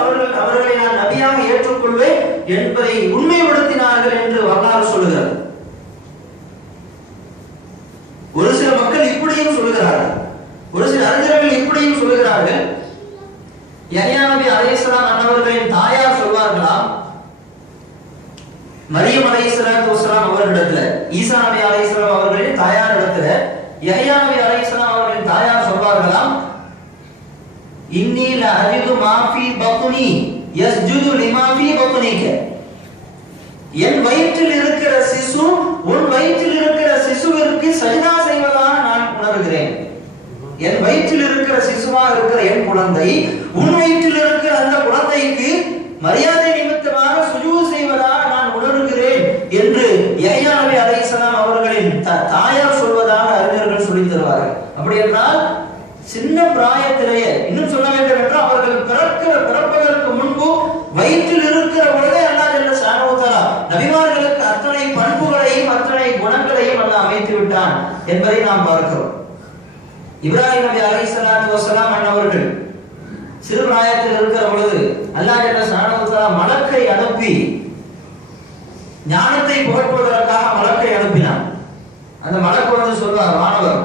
அவர்கள் அவர்களை நான் நபியாக ஏற்றுக்கொள்வேன் என்பதை உண்மைப்படுத்தினார்கள் என்று வரலாறு சொல்லுகிறார் ஒரு சில மக்கள் இப்படியும் சொல்லுகிறார்கள். ஒரு சில அறிஞர்கள் இப்படியும் சொல்லுகிறார்கள். யனியா நபி அலைஹிஸ்ஸலாம் அண்ணவர்களின் தாயார் சொல்வார்களாம் மரியம் அலைஹிஸ்ஸலாத்து வஸ்ஸலாம் அவர்களிடத்துல ஈசா நபி அலைஹிஸ்ஸலாம் அவர்களின் தாயார் இடத்துல யஹ்யா நபி அலைஹிஸ்ஸலாம் அவர்களின் தாயார் சொல்வார்களாம் இன்னி மாஃபி பத்னி யஸ்ஜுது பத்னிக என் வயிற்றில் இருக்கிற சிசு உன் வயிற்றில் இருக்கிற சிசுவிற்கு சஜிதா செய்வதாக நான் உணர்கிறேன். என் வயிற்றில் இருக்கிற சிசுவா இருக்கிற என் குழந்தை உன் வயிற்றில் இருக்கிற அந்த குழந்தைக்கு மரியாதை நிமித்தமாக சுஜூ செய்வதாக நான் உணர்கிறேன் என்று யஹ்யா நபி அலைஹிஸ்ஸலாம் அவர்களின் த- தாயார் சொல்வதாக அறிஞர்கள் சொல்லித் தருவார்கள் அப்படி என்றால் சின்ன பிராயத்திலேயே இன்னும் சொல்ல வேண்டும் என்றால் அவர்கள் பிறக்கிற பிறப்பதற்கு முன்பு வயிற்றில் இருக்கிற பொழுதே அல்லாஹ் ஜல்ல ஷானஹு தஆலா நபிமார்களுக்கு அத்தனை பண்புகளையும் அத்தனை குணங்களையும் அல்லாஹ் அமைத்து விட்டான் என்பதை நாம் பார்க்கிறோம். இப்ராஹிம் நபி அலைஹிஸ்ஸலாத்து வஸலாம் அன்னவர்கள் சிறு பிராயத்தில் இருக்கிற பொழுது அல்லாஹ் ஜல்ல ஷானஹு மலக்கை அனுப்பி ஞானத்தை புகட்டுவதற்காக மலக்கை அனுப்பினான். அந்த மலக்கு வந்து சொல்வார் மாணவர்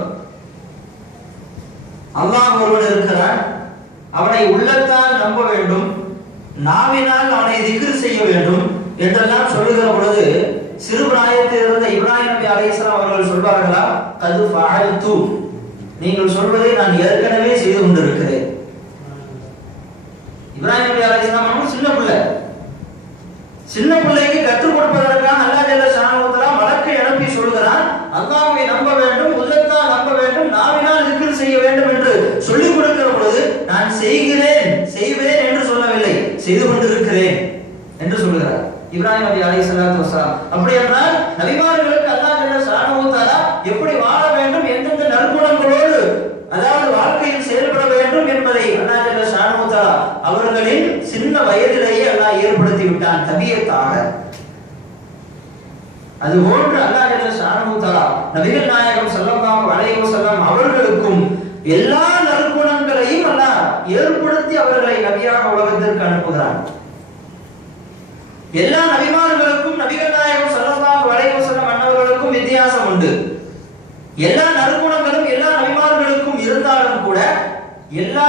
அல்லாஹ் ஒருவன் இருக்கிறான். அவனை உள்ளத்தால் நம்ப வேண்டும். நாவினால் அவனை திக்ரு செய்ய வேண்டும். என்றெல்லாம் சொல்லுகிற பொழுது சிறு பிராயத்தில் இருந்த இப்ராஹிம் நபி அலைஹிஸ்ஸலாம் அவர்கள் சொல்வார்களா கது ஃபஅல்து. நீங்கள் சொல்வதை நான் ஏற்கனவே செய்து கொண்டிருக்கிறேன். இப்ராஹிம் நபி அலைஹிஸ்ஸலாம் சின்ன பிள்ளை. சின்ன பிள்ளைக்கு கற்றுக் கொடுப்பதற்காக அல்லாஹ் ஜல்ல ஷானஹு வழக்கை தஆலா அனுப்பி சொல்கிறான். அல்லாஹ்வை நம்ப வேண்டும் உதத்தா நம்ப வேண்டும் நாவினால் zikr செய்ய வேண்டும் என்று சொல்லிக் கொடுக்கிற பொழுது நான் செய்கிறேன் செய்வேன் என்று சொல்லவில்லை. செய்து கொண்டிருக்கிறேன் என்று சொல்கிறார். இப்ராஹிம் நபி அலைஹிஸ்ஸலாத்து வஸலாம் அப்படி என்றால் நபிமார்களுக்கு அல்லாஹ் ஜல்ல ஷானஹு வ தஆலா எப்படி வாழ வேண்டும் எந்தெந்த நற்குணங்களோடு அதாவது வாழ்க்கையில் செயல்பட வேண்டும் என்பதை அல்லாஹ் ஜல்ல ஷானஹு வ தஆலா அவர்களின் சின்ன வயதிலேயே அல்லாஹ் ஏற்படுத்தி விட்டான் தபியத்தாக. அது போன்று அல்லாஹ் என்ற சாரமுத்தலா நபிகள் நாயகம் ஸல்லல்லாஹு வளையோ செல்லம் அவர்களுக்கும் எல்லா நற்குணங்களையும் அல்லாஹ் ஏற்படுத்தி அவர்களை நபியாக உலகத்திற்கு அனுப்புகிறான். எல்லா நபிமார்களுக்கும் நபிகள் நாயகம் ஸல்லல்லாஹு வளையோ செல்லம் அன்னவர்களுக்கும் வித்தியாசம் உண்டு. எல்லா நற்குணங்களும் எல்லா நபிமார்களுக்கும் இருந்தாலும் கூட எல்லா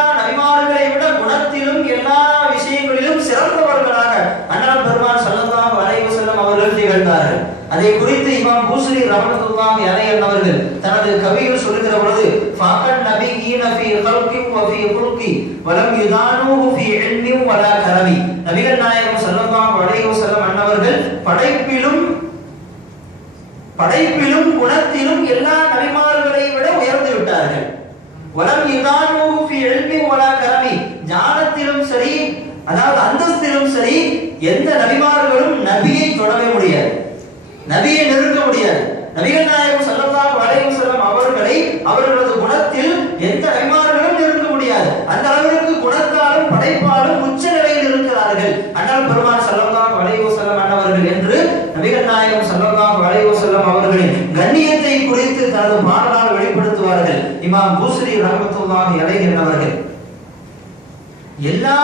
அதை குறித்து இமாம் பூசரி ரஹ்மத்துல்லாஹி அலைஹி அவர்கள் தனது கவியில் சொல்லுகிற பொழுது ஃபாக்கல் நபியீன ஃபீ கல்கி வ ஃபீ குல்கி வலம் யுதானூஹு ஃபீ இல்மி வலா கரமி நபிகள் நாயகம் ஸல்லல்லாஹு அலைஹி வஸல்லம் அன்னவர்கள் படைப்பிலும் படைப்பிலும் குணத்திலும் எல்லா நபிமார்களை விட உயர்ந்து விட்டார்கள். வலம் யுதானூஹு ஃபீ இல்மி வலா கரமி ஞானத்திலும் சரி அதாவது அந்தஸ்திலும் சரி எந்த நபிமார்களும் நபியை தொடவே முடியாது. நபியை நெருங்க முடியாது. நபிகள் நாயகம் ஸல்லல்லாஹு அலைஹி செல்லும் அவர்களை அவர்களது குணத்தில் எந்த அபிமானங்களும் நெருங்க முடியாது. அந்த அளவிற்கு குணத்தாலும் படைப்பாலும் உச்ச நிலையில் இருக்கிறார்கள் அண்ணல் பெருமான் ஸல்லல்லாஹு அலைஹி வஸல்லம் அன்னவர்கள் என்று நபிகள் நாயகம் ஸல்லல்லாஹு அலைஹி வஸல்லம் அவர்களின் கண்ணியத்தை குறித்து தனது பாடலால் வெளிப்படுத்துவார்கள் இமாம் பூசரி ரஹ்மத்துல்லாஹி அலைஹி அவர்கள் எல்லா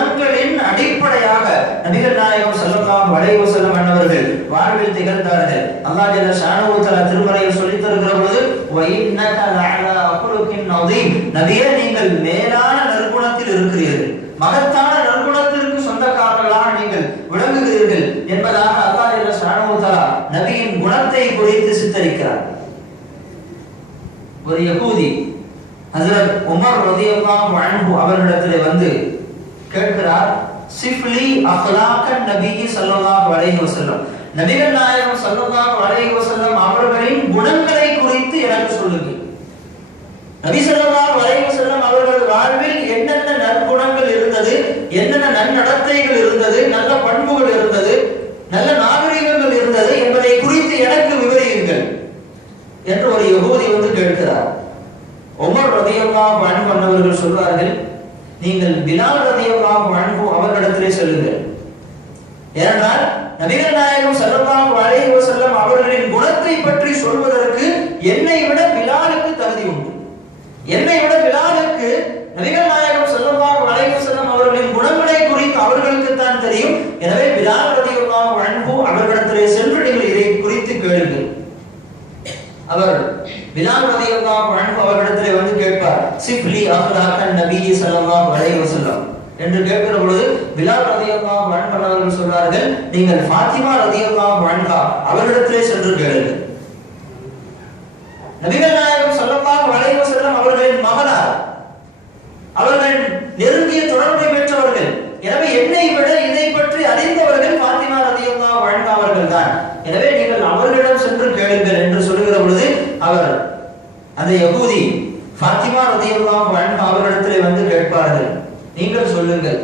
குணங்களின் அடிப்படையாக நபிகள் நாயகம் ஸல்லல்லாஹு வளைவு செல்லும் அன்னவர்கள் வாழ்வில் திகழ்ந்தார்கள். அல்லா ஜல்ல ஷானஹு திருமறையில் சொல்லி தருகிற பொழுது நபியே நீங்கள் மேலான நற்குணத்தில் இருக்கிறீர்கள். மகத்தான நற்குணத்திற்கு சொந்தக்காரர்களாக நீங்கள் விளங்குகிறீர்கள் என்பதாக அல்லா ஜல்ல ஷானஹு நபியின் குணத்தை குறித்து சித்தரிக்கிறார். ஒரு யகூதி அதுல உமர் ரதியல்லாம் அன்ஹு அவர்களிடத்திலே வந்து கேட்கிறார் சிஃப்லி அஹ்லாக்கன் நபி சல்லல்லாஹு அலைஹி வஸல்லம். நபிகள் நாயகம் சல்லல்லாஹு அலைஹி வஸல்லம் அவர்களின் குணங்களை குறித்து எனக்கு சொல்லுங்கள். நபி ஸல்லல்லாஹு அலைஹி வஸல்லம் அவர்கள் வாழ்வில் என்னென்ன நற்குணங்கள் இருந்தது என்னென்ன நன்னடத்தைகள் இருந்தது நல்ல பண்புகள் இருந்தது நல்ல நாகரிகங்கள் இருந்தது என்பதை குறித்து எனக்கு விவரியுங்கள் என்று ஒரு யகூதி வந்து கேட்கிறார். உமர் ரதியல்லாஹு அன்ஹு பண்ணவர்கள் சொல்வார்கள் நீங்கள் பிலால் ரதியல்லாஹு அன்ஹு அவர்களிடத்திலே செல்லுங்கள். ஏனென்றால் நபிகள் நாயகம் ஸல்லல்லாஹு அலைஹி வஸல்லம் அவர்களின் குணத்தை பற்றி சொல்வதற்கு என்னை விட பிலாலுக்கு தகுதி உண்டு என்னை விட பிலாலுக்கு நபிகள் நாயகம் ஸல்லல்லாஹு அலைஹி வஸல்லம் அவர்களின் குணங்களை குறித்து என்று கேட்கிற பொழுது பிலால் ரதியல்லா அன்ஹு அவர்கள் சொல்வார்கள் நீங்கள் ஃபாத்திமா ரதியல்லா அன்ஹா அவர்களிடத்திலே சென்று கேளுங்கள். நபிகள் நாயகம் ஸல்லல்லாஹு வளைவு செல்லும் அவர்களின் மகனார் அவர்களின் நெருங்கிய தொடர்பை பெற்றவர்கள் எனவே என்னை விட இதை பற்றி அறிந்தவர்கள் ஃபாத்திமா ரதியல்லாஹு அன்ஹா அவர்கள் தான் எனவே நீங்கள் அவர்களிடம் சென்று கேளுங்கள் என்று சொல்லுகிற பொழுது அவர் அந்த யகூதி ஃபாத்திமா ரதியல்லாஹு அன்ஹா அவர்களிடத்திலே வந்து கேட்பார்கள் நீங்கள் சொல்லுங்கள்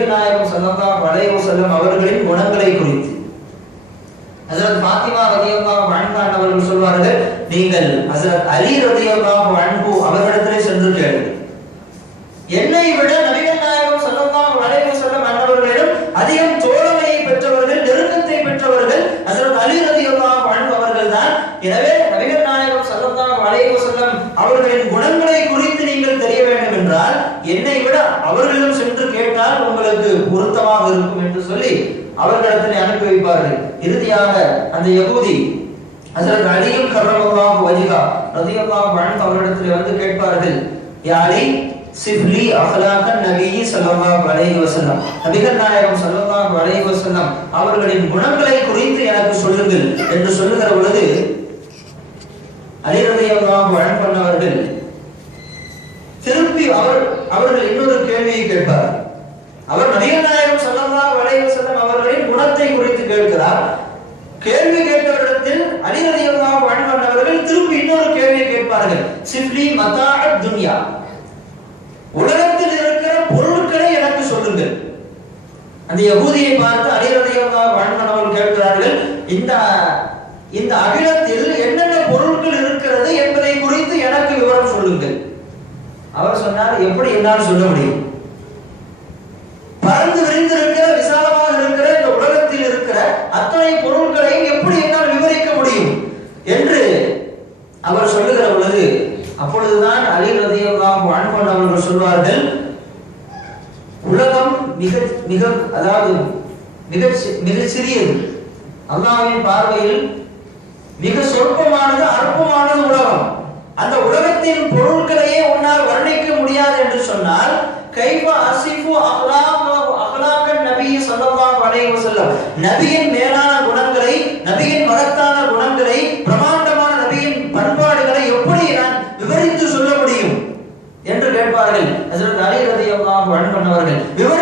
நபிகள் நாயகம் ஸல்லல்லாஹு வளைவு செல்லும் அவர்களின் குணங்களை குறித்து. ஹஜரத் பாத்திமா ரலியல்லாஹு அன்ஹா அவர்கள் சொல்வார்கள் நீங்கள் அசரத் அலி ரலியல்லாஹு அன்ஹு அவர்களிடத்திலே சென்று கேளுங்கள். என்னை விட நபிகள் நாயகம் ஸல்லல்லாஹு அலைஹி வஸல்லம் அன்னவர்களிடம் அதிகம் தோழமையை பெற்றவர்கள் நெருக்கத்தை பெற்றவர்கள் ஹஜரத் அலி ரலியல்லாஹு அன்ஹு அவர்கள் தான் எனவே நபிகள் நாயகம் ஸல்லல்லாஹு அலைஹி வஸல்லம் அவர்களின் குணங்களை குறித்து நீங்கள் தெரிய வேண்டும் என்றால் என்னை விட அவர்களிடம் சென்று கேட்டால் உங்களுக்கு பொருத்தமாக இருக்கும் என்று சொல்லி அவர்களிடத்தில் அனுப்பி வைப்பார்கள். இறுதியாக அந்த யகுதி அதற்கு அலியும் கர்ரமல்லாஹு வஜிஹா ரலியல்லாஹு அன்ஹு அவரிடத்தில் வந்து கேட்பார்கள் யா சிப்லி சிஃப்லி அஹ்லாகன் நபியி ஸல்லல்லாஹு அலைஹி வஸல்லம். நபிகள் நாயகம் ஸல்லல்லாஹு அலைஹி வஸல்லம் அவர்களின் குணங்களை குறித்து எனக்கு சொல்லுங்கள் என்று சொல்லுகிற பொழுது அலி ரலியல்லாஹு அன்ஹு அவர்கள் திருப்பி அவர் அவர்கள் இன்னொரு கேள்வியை கேட்பார் அவர் நபிகள் நாயகம் வளைவு அலைஹி அவர்களின் குணத்தை குறித்து கேட்கிறார். கேள்வி கேட்டவரிடத்தில் அலி ரலியல்லாஹு அன்ஹு திருப்பி இன்னொரு கேள்வியை கேட்பார்கள். சிஃப்லி மதா துன்யா. உலகத்தில் இருக்கிற பொருட்களை எனக்கு சொல்லுங்கள். அந்த யகூதியை பார்த்து அலிரதியல்லாஹு அன்ஹு கேட்கிறார்கள் இந்த இந்த அகிலத்தில் என்னென்ன பொருட்கள் இருக்கிறது என்பதை குறித்து எனக்கு விவரம் சொல்லுங்கள். அவர் சொன்னார் எப்படி என்னால் சொல்ல முடியும் பறந்து விரிந்திருக்கிற விசாலமாக இருக்கிற இந்த உலகத்தில் இருக்கிற அத்தனை பொருட்களையும் எப்படி என்னால் விவரிக்க முடியும்? என்று அவர் சொல்லுகிற பொழுது அப்பொழுதுதான் அலி ரதியல்லாஹு அன்ஹு அவர்கள் சொல்வார்கள் உலகம் மிக மிக அதாவது மிக மிக சிறியது. அல்லாஹ்வின் பார்வையில் மிக சொற்பமானது அற்பமானது உலகம். அந்த உலகத்தின் பொருட்களையே உன்னால் வர்ணிக்க முடியாது என்று சொன்னால் கைஃப அசிஃபு அஹ்லாக அஹ்லாகன் நபிய ஸல்லல்லாஹு அலைஹி வஸல்லம் நபியின் மேலான குணங்களை நபியின் மகத்தான குணங்களை பிரமாண்டமான நபியின் பண்பாடுகளை எப்படி நான் விவரித்து சொல்ல முடியும்? என்று கேட்பார்கள். ஹஜ்ரத் அலி ரலியல்லாஹு அன்ஹு விவரி